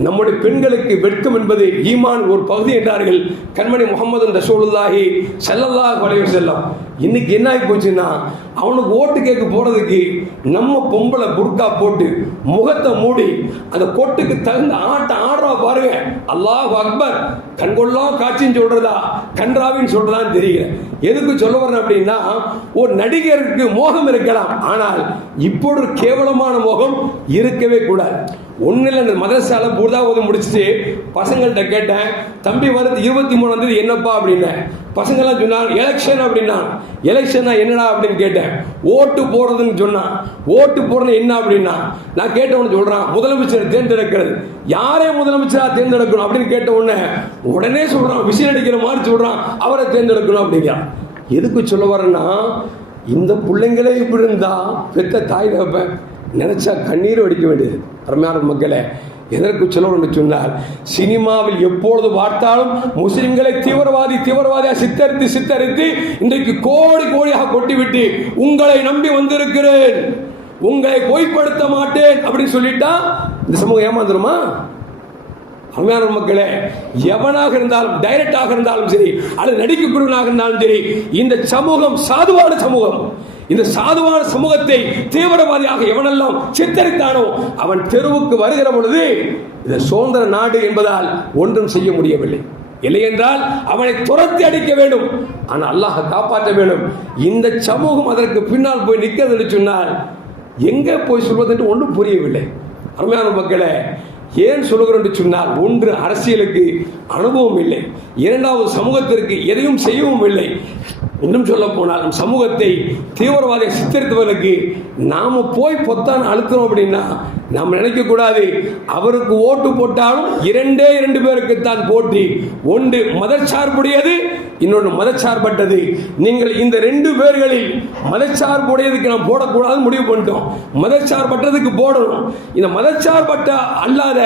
நம்முடைய பெண்களுக்கு வெட்கம் என்பது ஈமான் ஒரு பகுதி என்றார்கள் கண்மணி முகமது ரசூலுல்லாஹி ஸல்லல்லாஹு அலைஹி வஸல்லம். இன்னைக்கு என்ன ஆகி போச்சுன்னா, அவனுக்கு ஓட்டு கேட்க போறதுக்கு நம்ம பொம்பளை புர்கா போட்டு முகத்தை மூடி அந்த கொட்டுக்கு தகுந்த ஆட்டம் ஆடுறா பாருங்க. அல்லாஹ் அக்பர். கண்கொள்ளா காட்சின்னு சொல்றதா கன்றாவின்னு சொல்றதான்னு தெரியல. எதுக்கு சொல்ல வரேன் அப்படின்னா, ஒரு நடிகருக்கு மோகம் இருக்கலாம், ஆனால் இப்போது கேவலமான மோகம் இருக்கவே கூடாது. ஒன்னில் அந்த மதரசால பூர்தாவது முடிச்சுட்டு பசங்கள்கிட்ட கேட்டேன், தம்பி வருது 23ஆம் தேதி என்னப்பா அப்படின்னேன். பசங்கள்லாம் சொன்னாங்க எலெக்ஷன் அப்படின்னா. எலெக்ஷனா என்னடா அப்படின்னு கேட்டேன். ஓட்டு போடுறதுன்னு சொன்னான். ஓட்டு போடுறது என்ன அப்படின்னா, நான் கேட்டவனு சொல்றான் முதலமைச்சர் தேர்ந்தெடுக்கிறது. யாரே முதலமைச்சராக தேர்ந்தெடுக்கணும் அப்படின்னு கேட்ட உடனே சொல்றான், விசில் அடிக்கிற மாதிரி சொல்றான், அவரை தேர்ந்தெடுக்கணும் அப்படிங்கிறான். எதுக்கு சொல்ல வரேன்னா, இந்த பிள்ளைங்களே இப்படி இருந்தா பெத்த தாய் தகப்பன் நினைச்சா கண்ணீர் வடிக்க வேண்டியது. அருமையான மக்களே, எதற்கு சொல்லணும்னு சொன்னால், சினிமாவில் எப்பொழுது பார்த்தாலும் முஸ்லிம்களை தீவிரவாதியாக சித்தரித்து இன்றைக்கு கோடியாக கொட்டிவிட்டு உங்களை நம்பி வந்திருக்கிறேன், உங்களை பொய்ப்படுத்த மாட்டேன் அப்படின்னு சொல்லிட்டா இந்த சமூகம் ஏமாந்துருமா? அருமையான மக்களே, எவனாக இருந்தாலும் டைரக்டாக இருந்தாலும் சரி அல்லது நடிக்கக்கூடியவனாக இருந்தாலும் சரி, இந்த சமூகம் சாதுவான சமூகம். இந்த சாதுவான சமூகத்தை தீவிரவாதியாக எவனெல்லாம் சித்தரித்தானோ அவன் தெருவுக்கு வருகிற பொழுது இந்த சுதந்திர நாடு என்பதால் ஒன்றும் செய்ய முடியவில்லை. இல்லை என்றால் அவனை துரத்தி அடிக்க வேண்டும். ஆனால் அல்லாஹ் காப்பாற்ற வேண்டும். இந்த சமூகம் அதற்கு பின்னால் போய் நிற்கிறது என்று சொன்னால் எங்கே போய் சொல்வது என்று ஒன்றும் புரியவில்லை. அருமையான மக்களே, ஏன் சொல்லுகிறோம் என்று சொன்னால், ஒன்று அரசியலுக்கு அனுபவம் இல்லை, இரண்டாவது சமூகத்திற்கு எதையும் செய்யவும் இல்லை. இன்னும் சொல்ல போனால் நம் சமூகத்தை தீவிரவாதியை சித்தரித்தவர்களுக்கு நாம போய் பொத்தான் அழுத்தணும் அப்படின்னா நாம் நினைக்கக்கூடாது. அவருக்கு ஓட்டு போட்டாலும் 2 பேருக்குத்தான் போட்டி. ஒன்று மதச்சார்புடையது, இன்னொன்று மதச்சார்பட்டது. நீங்கள் இந்த 2 பேர்களில் மதச்சார்புடையதுக்கு நாம் போடக்கூடாது முடிவு பண்ணிட்டோம். மதச்சார்பட்டதுக்கு போடணும். இந்த மதச்சார்பட்ட அல்லாத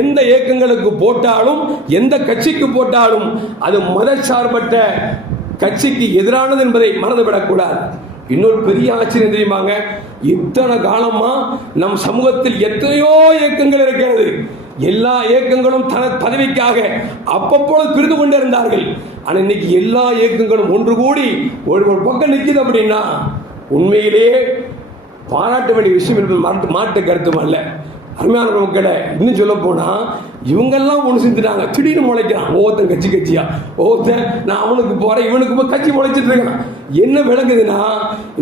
எந்த இயக்கங்களுக்கு போட்டாலும் எந்த கட்சிக்கு போட்டாலும் அது மதச்சார்பட்ட கட்சிக்கு எதிரானது என்பதை மறந்துவிடக்கூடாது. இன்னொரு பெரிய ஆச்சரியம் தெரியுமாங்க, இத்தனை காலமா நம் சமூகத்தில் எத்தனையோ இயக்கங்கள் இருக்கிறது. எல்லா இயக்கங்களும் தன பதவிக்காக அப்பப்போது பிரிந்து கொண்டே இருந்தார்கள். ஆனால் இன்னைக்கு எல்லா இயக்கங்களும் ஒன்று கூடி ஒரு பக்கம் நிற்கிது அப்படின்னா உண்மையிலேயே பாராட்ட வேண்டிய விஷயம் என்பது மாட்டு கருத்தும் அல்ல. அருமையான மக்களை, இன்னும் சொல்ல போனா இவங்கெல்லாம் ஒன்று செஞ்சுட்டாங்க. திடீர்னு முளைக்கிறான் ஒவ்வொருத்தன் கட்சியா, ஒவ்வொருத்தன் நான் அவனுக்கு போறேன் இவனுக்கு கட்சி முளைச்சிட்டு இருக்கான். என்ன விளங்குதுன்னா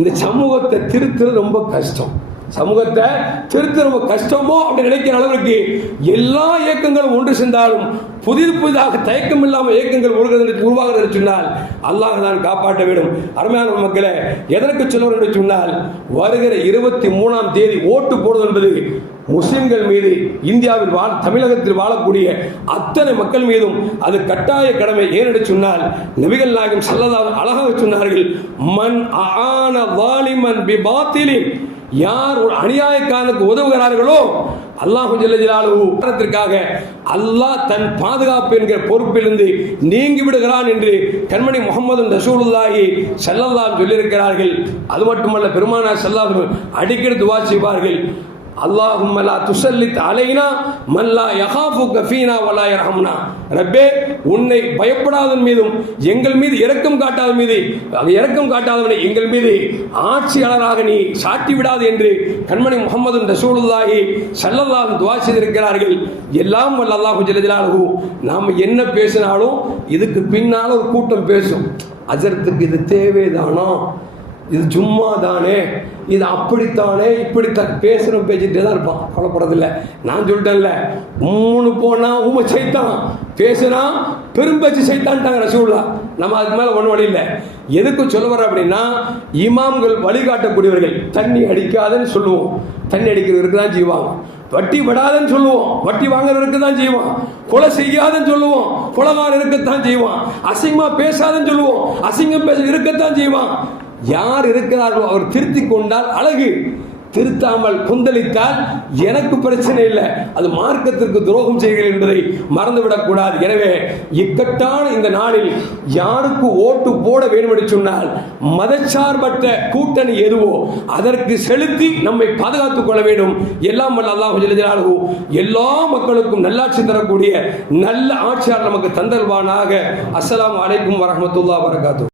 இந்த சமூகத்தை திருத்துறது ரொம்ப கஷ்டம். சமூகத்தை திருத்த ரொம்ப கஷ்டமோ அப்படி நினைக்கிற அளவுக்கு எல்லா இயக்கங்களும் ஒன்று சென்றாலும் புதிதாக தயக்கம் இல்லாமல் இயக்கங்கள் உருவாகிறது சொன்னால் அல்லாஹ் தான் காப்பாற்ற வேண்டும். அருமையான மக்களை, எதற்கு சொல்லுவோம் என்று சொன்னால் வருகிற 23ஆம் தேதி ஓட்டு போடுவது என்பது முஸ்லிம்கள் மீது, இந்தியாவில் தமிழகத்தில் வாழக்கூடிய அத்தனை மக்கள் மீதும் அது கட்டாய கடமை. ஏனென்று சொன்னால் நபிகள் நாயகம் ஸல்லல்லாஹு அழகாக சொன்னார்கள், மன் ஆன வாலிமன் பி பாத்திலின், யார் ஒரு அநியாயக்காரனுக்கு உதவுகிறார்களோ அல்லாஹ் ஜல்ல ஜலாலுஹு அல்லாஹ் தன் பாதுகாப்பு என்கிற பொறுப்பிலிருந்து நீங்கி விடுகிறான் என்று கண்மணி முஹம்மது ரசூலுல்லாஹி ஸல்லல்லாஹு அலைஹி சொல்லியிருக்கிறார்கள். அது மட்டுமல்ல, பெருமானார் ஸல்லல்லாஹு அலைஹி அடிக்கடி துஆ செய்வார்கள், அல்லாஹும்ம லா துஸல்லித் அலைனா மன் லா யகாஃபுக ஃபீனா வலா யர்ஹம்னா. ரப்பே, உன்னை பயப்படாதவன் மீதும் எங்கள் மீது இரக்கம் காட்டாதவனை எங்கள் மீது ஆட்சியாளராக நீ சாட்டி விடாது என்று கண்மணி முஹம்மது ரசூலுல்லாஹி ஸல்லல்லாஹு அலைஹி துஆ செய்திருக்கிறார்கள். எல்லாம் வல்ல அல்லாஹ் ஜல்ல ஜலாலுஹு நாம் என்ன பேசினாலும் இதுக்கு பின்னால் ஒரு கூட்டம் பேசும். அஜரத்துக்கு இது தேவைதானா, இது சும்மா தானே, இது அப்படித்தானே, இப்படித்தான் பேசுகிறோம், பேசிட்டே தான் இருப்பான், கவலைப்படுறதில்லை. நான் சொல்லிட்டேன்ல, மூணு போனா ஊமை சைத்தான், பேசுனா பெரும்பேச்சு சைத்தான்ட்டாங்க ரசூலுல்லாஹ். நம்ம அதுக்கு மேலே ஒன்றும் வழி இல்லை. எதுக்கு சொல்ல வர அப்படின்னா, இமாம்கள் வழிகாட்டக்கூடியவர்கள். தண்ணி அடிக்காதன்னு சொல்லுவோம், தண்ணி அடிக்கிறவருக்கு தான் செய்வாங்க. வட்டி விடாதன்னு சொல்லுவோம், வட்டி வாங்குறவருக்கு தான் செய்வான். கொலை செய்யாதன்னு சொல்லுவோம், கொலைகாரன் இருக்கத்தான் செய்வான். அசிங்கமா பேசாதன்னு சொல்லுவோம், அசிங்கம் பேச இருக்கத்தான் செய்வான். யார் இருக்கிறார்களோ அவர் திருத்தி கொண்டால் அழகு, திருத்தாமல் கொந்தளித்தால் எனக்கு பிரச்சனை இல்லை, அது மார்க்கத்திற்கு துரோகம் செய்கிறேன் என்பதை மறந்துவிடக்கூடாது. எனவே இக்கட்டான இந்த நாளில் யாருக்கு ஓட்டு போட வேண்டும் என்று சொன்னால் மதச்சார்பற்ற கூட்டணி எதுவோ அதற்கு செலுத்தி நம்மை பாதுகாத்துக் கொள்ள வேண்டும். எல்லாம் வல்ல அல்லாஹ் ஜல்ல ஜலாலுஹு எல்லா மக்களுக்கும் நல்லாட்சி தரக்கூடிய நல்ல ஆட்சியாளர் நமக்கு தந்தல்வானாக. அஸ்ஸலாமு அலைக்கும் வரஹ்மத்துல்லாஹி வபரகாத்துஹு.